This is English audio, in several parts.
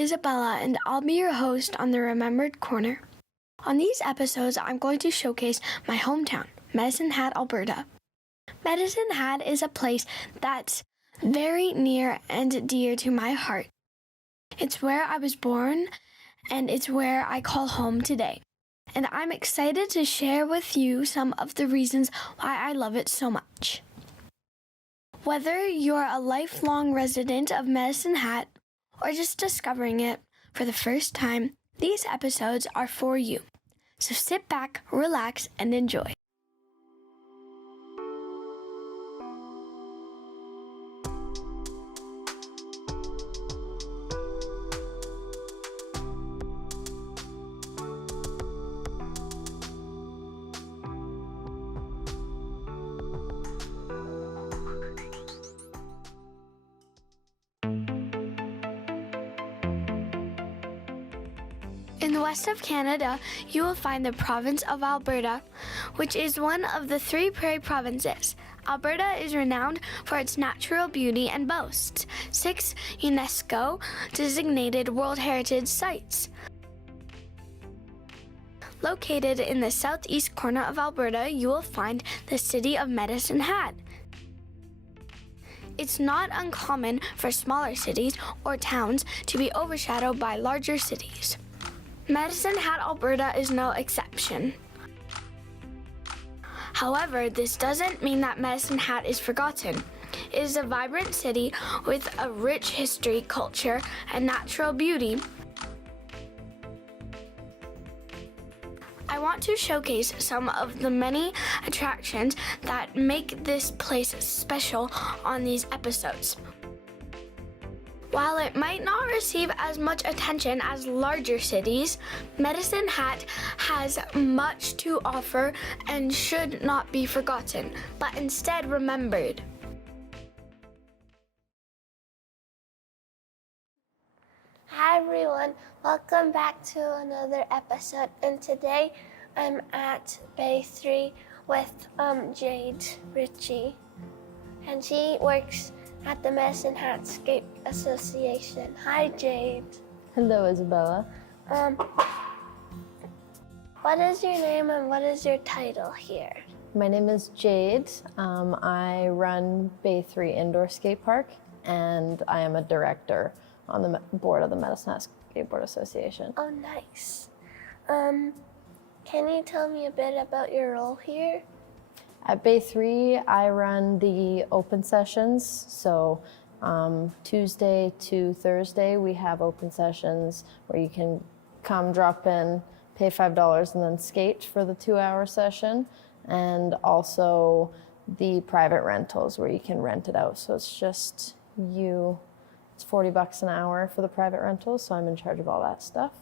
Isabela, and I'll be your host on the Remembered Corner. On these episodes, I'm going to showcase my hometown, Medicine Hat, Alberta. Medicine Hat is a place that's very near and dear to my heart. It's where I was born, and it's where I call home today. And I'm excited to share with you some of the reasons why I love it so much. Whether you're a lifelong resident of Medicine Hat or just discovering it for the first time, these episodes are for you. So sit back, relax, and enjoy. In the west of Canada, you will find the province of Alberta, which is one of the 3 prairie provinces. Alberta is renowned for its natural beauty and boasts 6 UNESCO-designated World Heritage Sites. Located in the southeast corner of Alberta, you will find the city of Medicine Hat. It's not uncommon for smaller cities or towns to be overshadowed by larger cities. Medicine Hat, Alberta is no exception. However, this doesn't mean that Medicine Hat is forgotten. It is a vibrant city with a rich history, culture, and natural beauty. I want to showcase some of the many attractions that make this place special on these episodes. While it might not receive as much attention as larger cities, Medicine Hat has much to offer and should not be forgotten, but instead remembered. Hi everyone, welcome back to another episode, and today I'm at Bay 3 with Jade Ritchie, and she works at the Medicine Hat Skateboard Association. Hi, Jade. Hello, Isabela. What is your name and what is your title here? My name is Jade. I run Bay 3 Indoor Skate Park, and I am a director on the board of the Medicine Hat Skateboard Association. Oh, nice. Can you tell me a bit about your role here? At Bay 3, I run the open sessions. So Tuesday to Thursday, we have open sessions where you can come, drop in, pay $5, and then skate for the 2-hour session. And also the private rentals where you can rent it out. So it's just you. It's $40 an hour for the private rentals, so I'm in charge of all that stuff.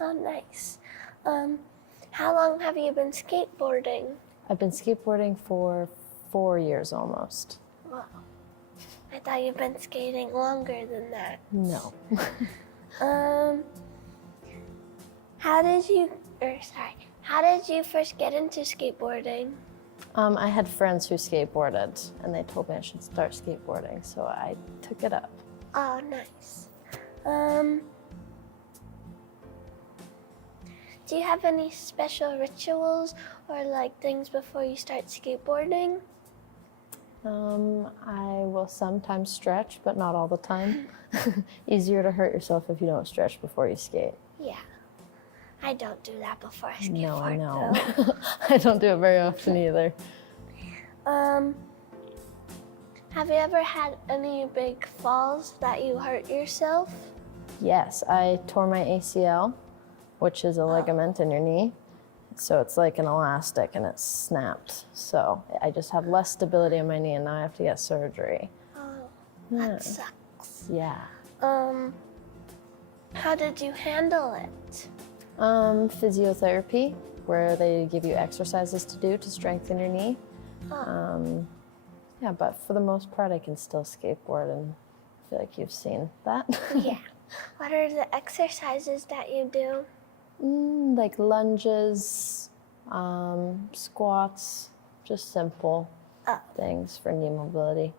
Oh, nice. How long have you been skateboarding? I've been skateboarding for 4 years almost. Wow. I thought you've been skating longer than that. No. How did you first get into skateboarding? I had friends who skateboarded, and they told me I should start skateboarding, so I took it up. Oh, nice. Do you have any special rituals or things before you start skateboarding? I will sometimes stretch, but not all the time. Easier to hurt yourself if you don't stretch before you skate. Yeah. I don't do that before I skateboard. No, I know. I don't do it very often either. Have you ever had any big falls that you hurt yourself? Yes, I tore my ACL, which is a ligament in your knee. So it's like an elastic and it's snapped. So I just have less stability in my knee and now I have to get surgery. Oh, that sucks. Yeah. How did you handle it? Physiotherapy, where they give you exercises to do to strengthen your knee. Yeah, but for the most part I can still skateboard, and I feel like you've seen that. Yeah. What are the exercises that you do? Like lunges, squats, just simple things for knee mobility.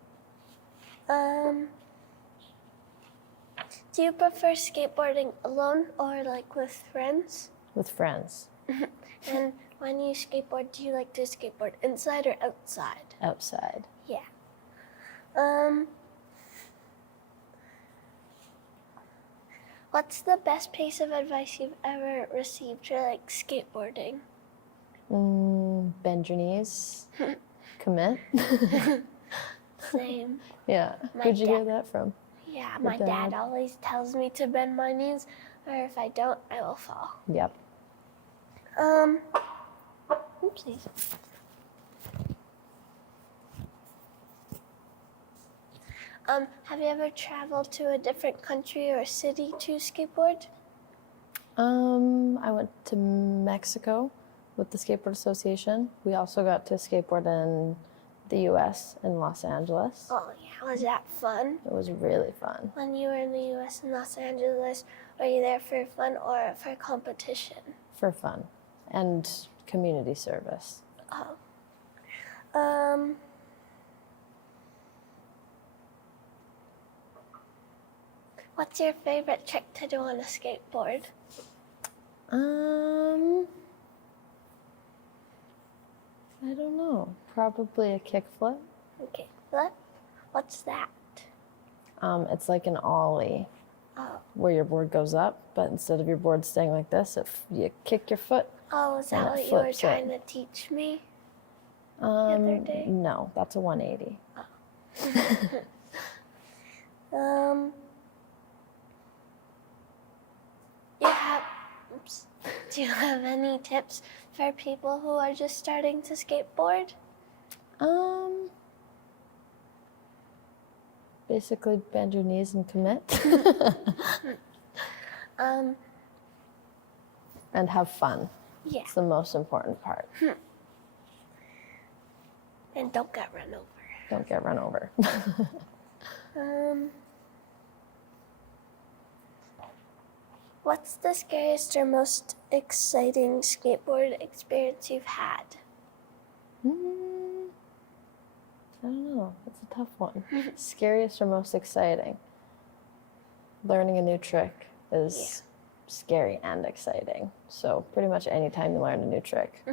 Do you prefer skateboarding alone or like with friends? With friends. And when you skateboard, do you like to skateboard inside or outside? Outside. Yeah. What's the best piece of advice you've ever received for like skateboarding? Bend your knees. Commit. Same. Yeah. Who'd you hear that from? Yeah, Your my dad dad. always tells me to bend my knees, or if I don't, I will fall. Yep. Oopsies. Have you ever traveled to a different country or city to skateboard? I went to Mexico with the Skateboard Association. We also got to skateboard in the U.S. in Los Angeles. Oh yeah, was that fun? It was really fun. When you were in the U.S. in Los Angeles, were you there for fun or for competition? For fun and community service. Oh. What's your favorite trick to do on a skateboard? I don't know. Probably a kickflip. Okay, flip. What's that? It's like an ollie Oh. where your board goes up, but instead of your board staying like this, you kick your foot. Oh, is that And it what you were flips trying it. to teach me the other day? No, that's a 180. Do you have any tips for people who are just starting to skateboard? Basically bend your knees and commit. And have fun. Yeah, It's the most important part. and don't get run over. Don't get run over. What's the scariest or most exciting skateboard experience you've had? I don't know. That's a tough one. Scariest or most exciting? Learning a new trick is scary and exciting. So pretty much any time you learn a new trick.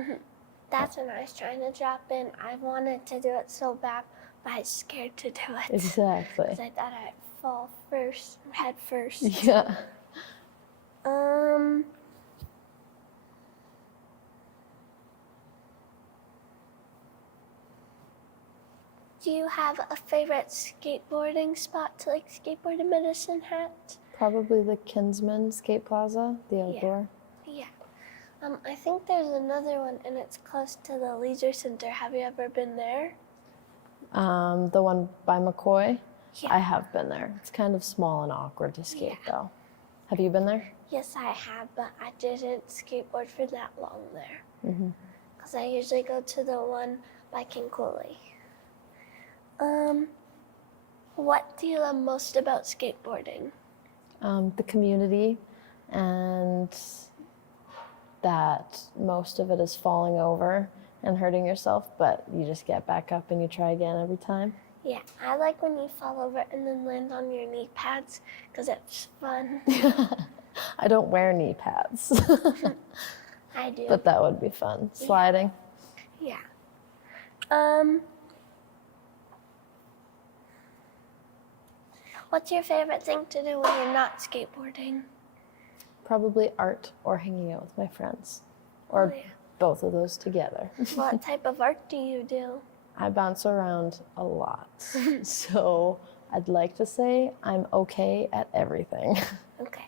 That's when I was trying to drop in. I wanted to do it so bad, but I was scared to do it. Exactly. Because I thought I'd fall head first. Yeah. Do you have a favorite skateboarding spot to like skateboard in Medicine Hat? Probably the Kinsman Skate Plaza, the outdoor. Yeah. I think there's another one and it's close to the leisure center. Have you ever been there? The one by McCoy. Yeah. I have been there. It's kind of small and awkward to skate though. Have you been there? Yes, I have, but I didn't skateboard for that long there. Because I usually go to the one by King Cooley. What do you love most about skateboarding? The community, and that most of it is falling over and hurting yourself, but you just get back up and you try again every time. Yeah, I like when you fall over and then land on your knee pads because it's fun. I don't wear knee pads, I do. but that would be fun. Sliding. Yeah. What's your favorite thing to do when you're not skateboarding? Probably art or hanging out with my friends, or both of those together. What type of art do you do? I bounce around a lot, so I'd like to say I'm okay at everything. Okay.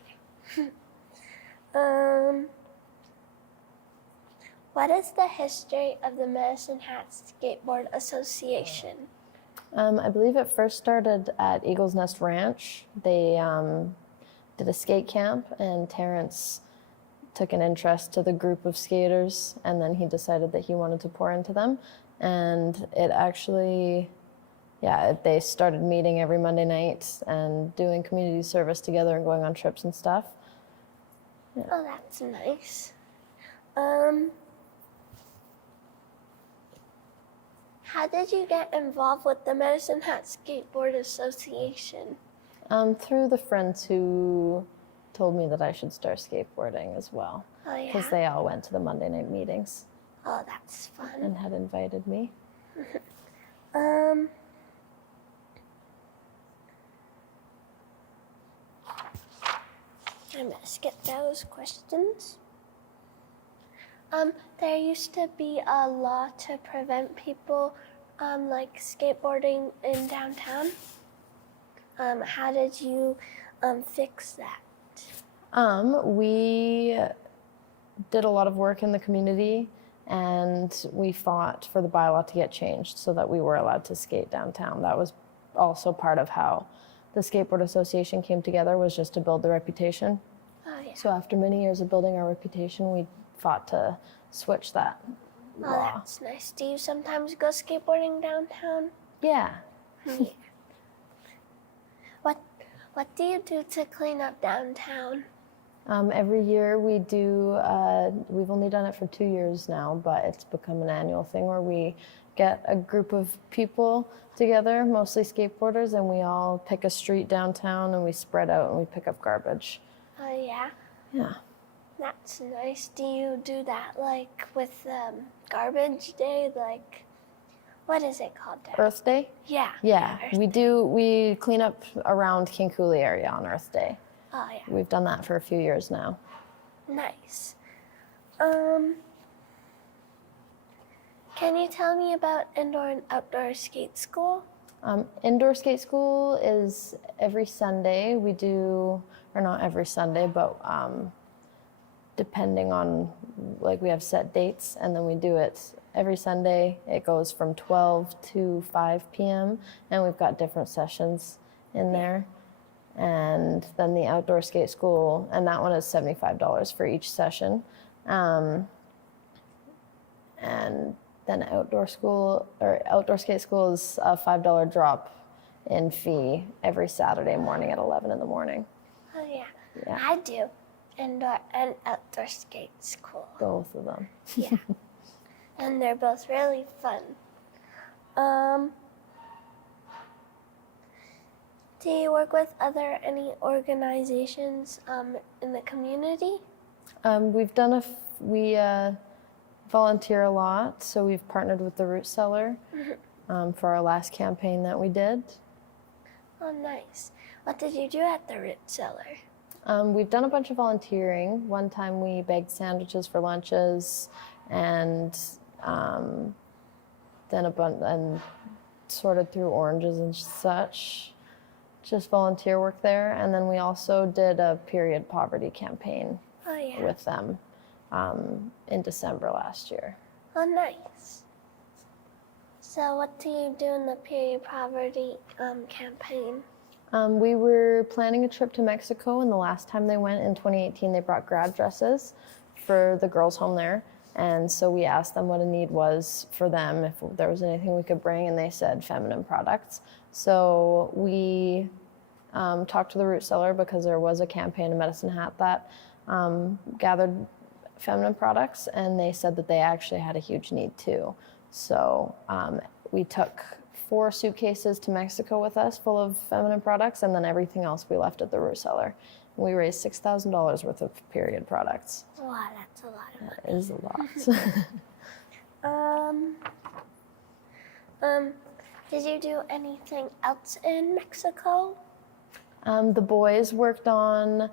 What is the history of the Medicine Hat Skateboard Association? I believe it first started at Eagle's Nest Ranch. They did a skate camp, and Terrence took an interest to the group of skaters, and then he decided that he wanted to pour into them. And it actually, they started meeting every Monday night and doing community service together and going on trips and stuff. Yeah. Oh, that's nice. How did you get involved with the Medicine Hat Skateboard Association? Through the friends who told me that I should start skateboarding as well. Oh, yeah? Because they all went to the Monday night meetings Oh, that's fun. and had invited me. I'm gonna skip those questions. There used to be a law to prevent people like skateboarding in downtown. How did you fix that? We did a lot of work in the community, and we fought for the bylaw to get changed so that we were allowed to skate downtown. That was also part of how the Skateboard Association came together, was just to build the reputation. Oh, yeah. So after many years of building our reputation, we fought to switch that Oh, law. that's nice. Do you sometimes go skateboarding downtown? Yeah. Yeah. What do you do to clean up downtown? Every year we do, we've only done it for 2 years now, but it's become an annual thing where we get a group of people together, mostly skateboarders, and we all pick a street downtown and we spread out and we pick up garbage. Oh, yeah? Yeah. That's nice. Do you do that like with garbage day? Like, what is it called there? Earth Day? Yeah. Yeah, Earth we do. We clean up around King Cooley area on Earth Day. Oh, yeah. We've done that for a few years now. Nice. Can you tell me about indoor and outdoor skate school? Indoor skate school is every Sunday. We do, or not every Sunday, but depending on, like, we have set dates, and then we do it every Sunday. It goes from 12 to 5 p.m., and we've got different sessions in there. And then the outdoor skate school, and that one is $75 for each session. And then outdoor skate school is a $5 drop in fee every Saturday morning at 11 in the morning. Oh, yeah. Yeah. I do indoor and outdoor skate school. Both of them. Yeah. And they're both really fun. Do you work with any organizations in the community? We volunteer a lot, so we've partnered with the Root Cellar for our last campaign that we did. Oh, nice. What did you do at the Root Cellar? We've done a bunch of volunteering. One time we bagged sandwiches for lunches, and then and sorted through oranges and such. Just volunteer work there. And then we also did a period poverty campaign with them in December last year. Oh, nice. So what do you do in the period poverty campaign? We were planning a trip to Mexico, and the last time they went in 2018, they brought grad dresses for the girls' home there. And so we asked them what a need was for them, if there was anything we could bring, and they said feminine products. So we talked to the Root Cellar because there was a campaign in Medicine Hat that gathered feminine products, and they said that they actually had a huge need too. So we took 4 suitcases to Mexico with us full of feminine products, and then everything else we left at the Root Cellar. We raised $6,000 worth of period products. Wow, that's a lot of money. That is a lot. Did you do anything else in Mexico? The boys worked on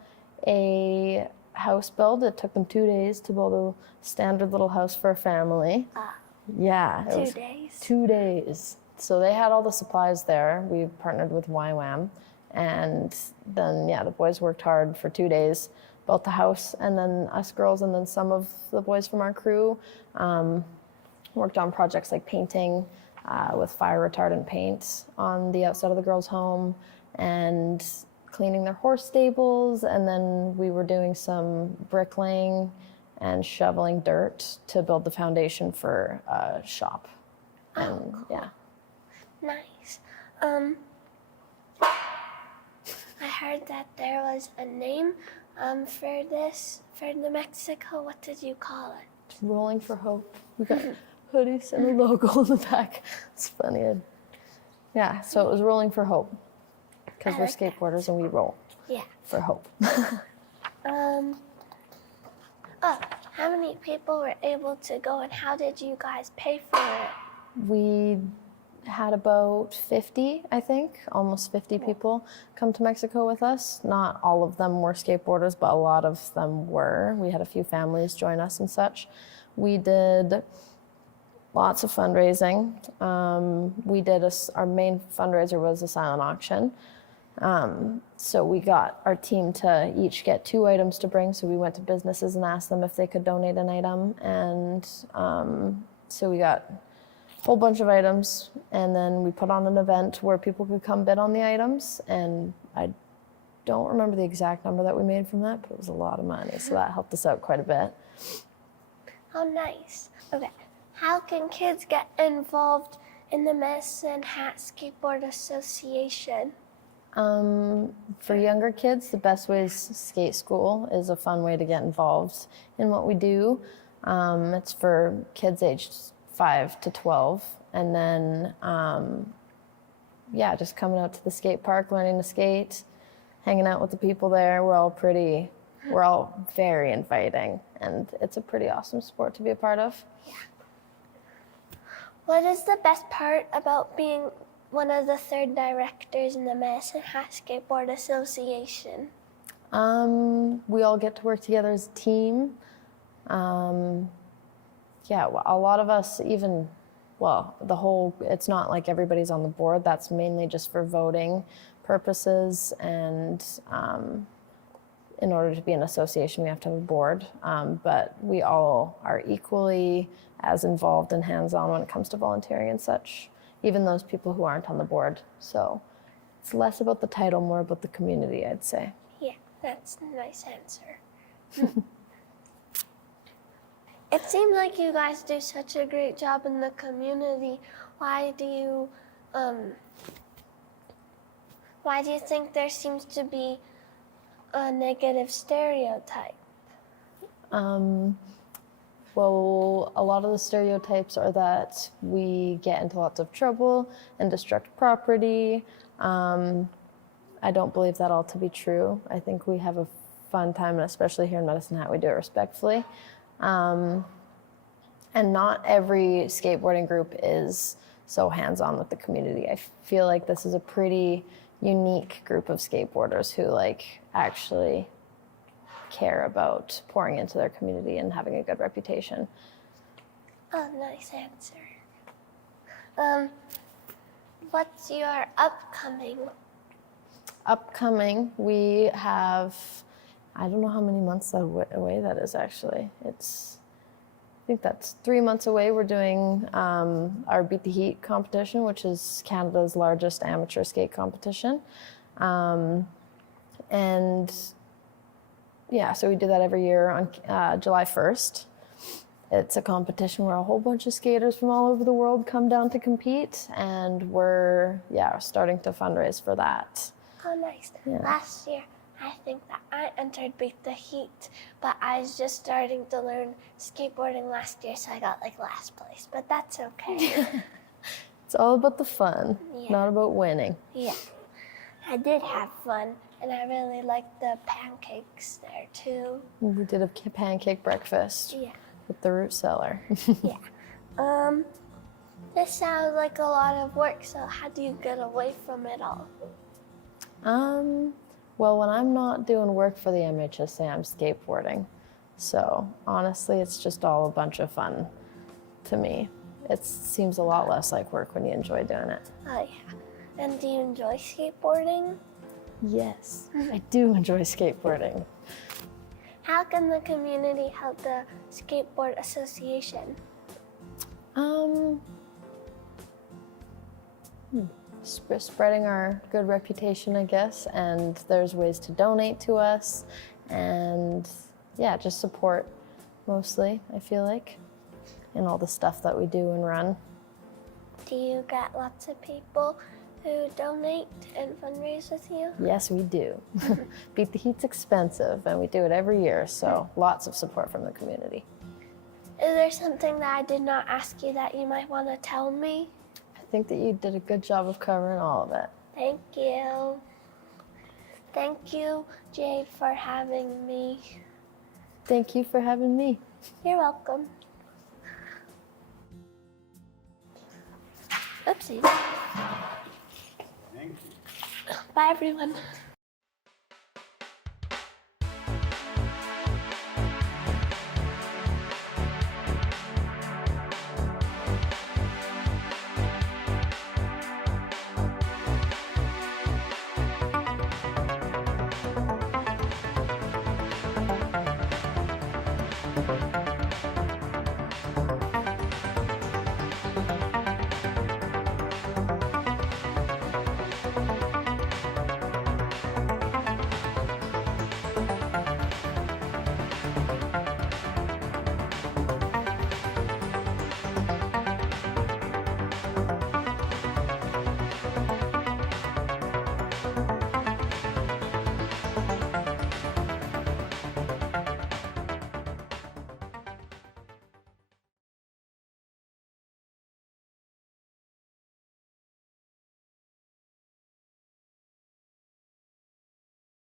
a house build. It took them 2 days to build a standard little house for a family. Yeah. 2 days? 2 days. So they had all the supplies there. We partnered with YWAM. And then, the boys worked hard for 2 days, built the house, and then us girls and then some of the boys from our crew worked on projects like painting with fire retardant paint on the outside of the girls' home, and cleaning their horse stables. And then we were doing some bricklaying and shoveling dirt to build the foundation for a shop. And cool. Nice. I heard that there was a name for the Mexico. What did you call it? It's Rolling for Hope. We got hoodies and a logo on the back. It's funny. So it was Rolling for Hope. because we're skateboarders and we roll Yeah. for hope. How many people were able to go and how did you guys pay for it? We had about 50, I think, almost 50 people come to Mexico with us. Not all of them were skateboarders, but a lot of them were. We had a few families join us and such. We did lots of fundraising. Our main fundraiser was a silent auction. So we got our team to each get 2 items to bring. So we went to businesses and asked them if they could donate an item. And so we got a whole bunch of items. And then we put on an event where people could come bid on the items. And I don't remember the exact number that we made from that, but it was a lot of money. So that helped us out quite a bit. Oh, nice. Okay. How can kids get involved in the Medicine Hat Skateboard Association? For younger kids, the best way is skate school is a fun way to get involved in what we do. It's for kids aged 5 to 12. And then, just coming out to the skate park, learning to skate, hanging out with the people there. We're all very inviting, and it's a pretty awesome sport to be a part of. Yeah. What is the best part about being one of the 3rd directors in the Medicine Hat Skateboard Association? We all get to work together as a team. A lot of us it's not like everybody's on the board. That's mainly just for voting purposes. And in order to be an association, we have to have a board. But we all are equally as involved and hands-on when it comes to volunteering and such, even those people who aren't on the board. So it's less about the title, more about the community, I'd say. Yeah, that's a nice answer. It seems like you guys do such a great job in the community. Why do you think there seems to be a negative stereotype? Well, a lot of the stereotypes are that we get into lots of trouble and destruct property. I don't believe that all to be true. I think we have a fun time, and especially here in Medicine Hat, we do it respectfully. And not every skateboarding group is so hands-on with the community. I feel like this is a pretty unique group of skateboarders who actually care about pouring into their community and having a good reputation. Oh, nice answer. What's your upcoming? We have, I don't know how many months away that is actually. I think that's 3 months away. We're doing our Beat the Heat competition, which is Canada's largest amateur skate competition. So we do that every year on July 1st. It's a competition where a whole bunch of skaters from all over the world come down to compete, and we're starting to fundraise for that. Oh, nice. Yeah. Last year, I think that I entered Beat the Heat, but I was just starting to learn skateboarding last year, so I got last place, but that's okay. It's all about the fun, not about winning. Yeah, I did have fun, and I really liked the pancakes there too. We did a pancake breakfast with the root cellar. Yeah. This sounds like a lot of work, so how do you get away from it all? Well, when I'm not doing work for the MHSA, I'm skateboarding. So honestly, it's just all a bunch of fun to me. It seems a lot less like work when you enjoy doing it. Oh, yeah. And do you enjoy skateboarding? Yes, I do enjoy skateboarding. How can the community help the Skateboard Association? Spreading our good reputation, I guess, and there's ways to donate to us, and just support mostly, I feel like, in all the stuff that we do and run. Do you get lots of people who donate and fundraise with you? Yes, we do. Beat the Heat's expensive, and we do it every year, so lots of support from the community. Is there something that I did not ask you that you might want to tell me? I think that you did a good job of covering all of it. Thank you. Thank you, Jade, for having me. Thank you for having me. You're welcome. Oopsies. Thank you. Bye, everyone. Thank you.